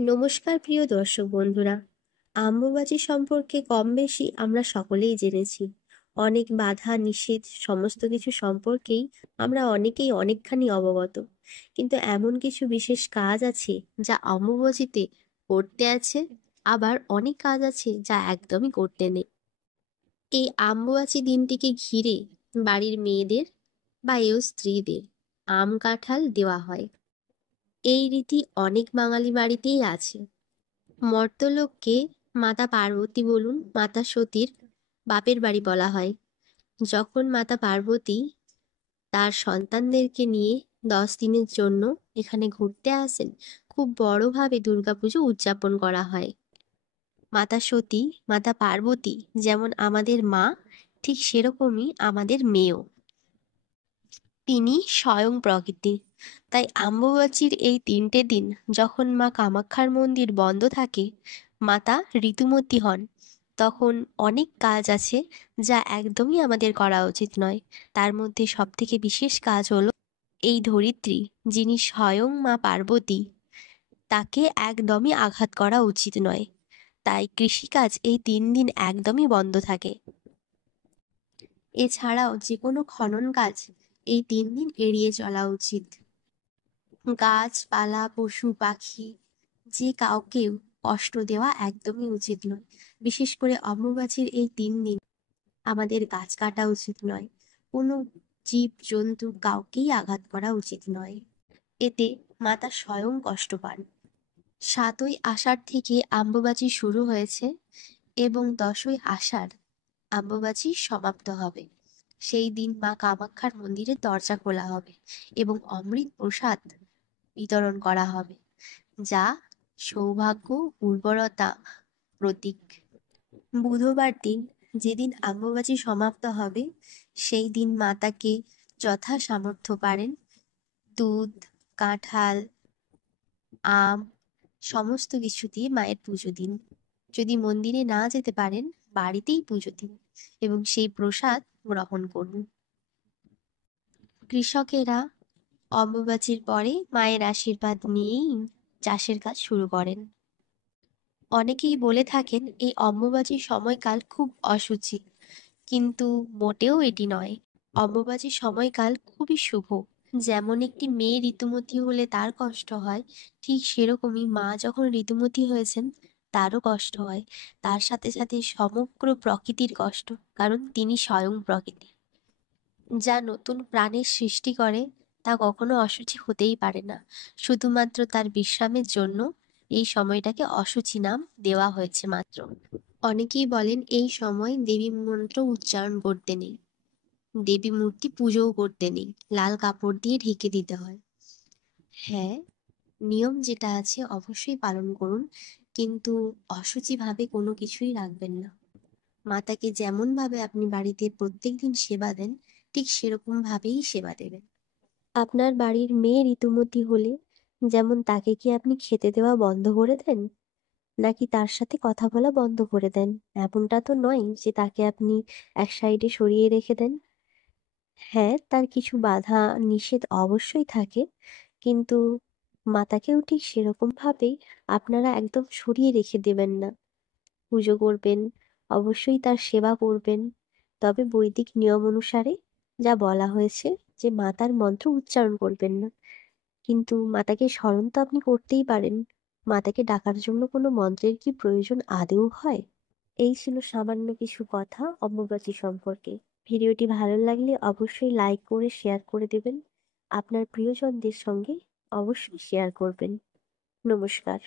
নমস্কার প্রিয় দর্শক বন্ধুরা। আম্বুবাচি সম্পর্কে কম বেশি আমরা সকলেই জেনেছি। অনেক বাধা নিষেধ সমস্ত কিছু সম্পর্কেই আমরা অনেকেই অনেকখানি অবগত। কিন্তু এমন কিছু বিশেষ কাজ আছে যা অম্বুবাচীতে করতে আছে, আবার অনেক কাজ আছে যা একদমই করতে নেই। এই আম্বুবাচী দিনটিকে ঘিরে বাড়ির মেয়েদের বা স্ত্রীদের আম কাঁঠাল দেওয়া হয়। এই রীতি অনেক বাঙালি বাড়িতেই আছে। মর্ত্যলোককে মাতা পার্বতী বলুন মাতা সতীর বাপের বাড়ি বলা হয়। যখন মাতা পার্বতী তার সন্তানদেরকে নিয়ে 10 দিনের জন্য এখানে ঘুরতে আসেন, খুব বড়ভাবে দুর্গাপুজো উদযাপন করা হয়। মাতা সতী, মাতা পার্বতী যেমন আমাদের মা, ঠিক সেরকমই আমাদের মেয়েও। তিনি স্বয়ং প্রকৃতি। তাই অম্বুবাচীর এই 3টে দিন যখন মা কামাখ্যার মন্দির বন্ধ থাকে, মাতা ঋতুমতী হন, তখন অনেক কাজ আছে যা একদমই আমাদের করা উচিত নয়। তার মধ্যে সবথেকে বিশেষ কাজ হলো এই ধরিত্রী, যিনি স্বয়ং মা পার্বতী, তাকে একদমই আঘাত করা উচিত নয়। তাই কৃষিকাজ এই 3 দিন একদমই বন্ধ থাকে। এছাড়াও যে কোনো খনন কাজ এই 3 দিন এড়িয়ে চলা উচিত। গাছপালা পশু পাখি যে কাউকেও কষ্ট দেওয়া একদমই উচিত নয়। বিশেষ করে অম্বুবাচীর এই 3 দিন আমাদের গাছ কাটা উচিত নয়, কোনো জীব জন্তু কাউকেই আঘাত করা উচিত নয়। এতে মাতা স্বয়ং কষ্ট পান। 7ই আষাঢ় থেকে অম্বুবাচী শুরু হয়েছে এবং 10ই আষাঢ় অম্বুবাচী সমাপ্ত হবে। সেই দিন মা কামাখ্যার মন্দিরের দরজা খোলা হবে এবং অমৃত প্রসাদ বিতরণ করা হবে, যা সৌভাগ্য উর্বরতা প্রতীক। বুধবার দিন, যেদিন অম্বুবাচী সমাপ্ত হবে, সেই দিন মাতাকে যথা সামর্থ্য পারেন দুধ, কাঁঠাল, আম সমস্ত কিছু দিয়ে মায়ের পুজো দিন। যদি মন্দিরে না যেতে পারেন, বাড়িতেই পুজো দিন এবং সেই প্রসাদ গ্রহণ করুন। কৃষকেরা অম্বুবাচীর পরে মায়ের আশীর্বাদ নিয়েই চাষের কাজ শুরু করেন। অনেকেই বলে থাকেন এই অম্বুবাচীর সময়কাল খুব অশুচি, কিন্তু মোটেও এটি নয়। অম্বুবাচীর সময়কাল খুবই শুভ। যেমন একটি মেয়ে ঋতুমতী হলে তার কষ্ট হয়, ঠিক সেরকমই মা যখন ঋতুমতী হয়েছেন তারও কষ্ট হয়। তার সাথে সাথে সমগ্র প্রকৃতির কষ্ট, কারণ তিনি স্বয়ং প্রকৃতি। যা নতুন প্রাণের সৃষ্টি করে তা কখনো অশুচি হতেই পারে না। শুধুমাত্র তার বিশ্রামের জন্য এই সময়টাকে অশুচি নাম দেওয়া হয়েছে মাত্র। অনেকেই বলেন এই সময় দেবী মন্ত্র উচ্চারণ করতে নেই, দেবী মূর্তি পুজোও করতে নেই, লাল কাপড় দিয়ে ঢেকে দিতে হয়। হ্যাঁ, নিয়ম যেটা আছে অবশ্যই পালন করুন, কিন্তু অশুচিভাবে কোনো কিছুই রাখবেন না। মাতাকে যেমন ভাবে আপনি বাড়িতে প্রত্যেকদিন সেবা দেন, ঠিক সেরকম ভাবেই সেবা দেবেন। আপনার বাড়ির মেয়ে ঋতুমতী হলে যেমন তাকে কি আপনি খেতে দেওয়া বন্ধ করে দেন, নাকি তার সাথে কথা বলা বন্ধ করে দেন? এমনটা তো নয় যে তাকে আপনি এক সাইডে সরিয়ে রেখে দেন। হ্যাঁ, তার কিছু বাধা নিষেধ অবশ্যই থাকে, কিন্তু মাতাকেও ঠিক সেরকম ভাবেই আপনারা একদম সরিয়ে রেখে দেবেন না। পুজো করবেন, অবশ্যই তার সেবা করবেন, তবে বৈদিক নিয়ম অনুসারে যা বলা হয়েছে যে মাতার মন্ত্র উচ্চারণ করবেন না। কিন্তু মাতাকে স্মরণ তো আপনি করতেই পারেন। মাতাকে ডাকার জন্য কোনো মন্ত্রের কি প্রয়োজন আদৌ হয়? এই ছিল সামান্য কিছু কথা অম্বুবাচী সম্পর্কে। ভিডিওটি ভালো লাগলে অবশ্যই লাইক করে শেয়ার করে দেবেন। আপনার প্রিয়জনদের সঙ্গে অবশ্যই শেয়ার করবেন। নমস্কার।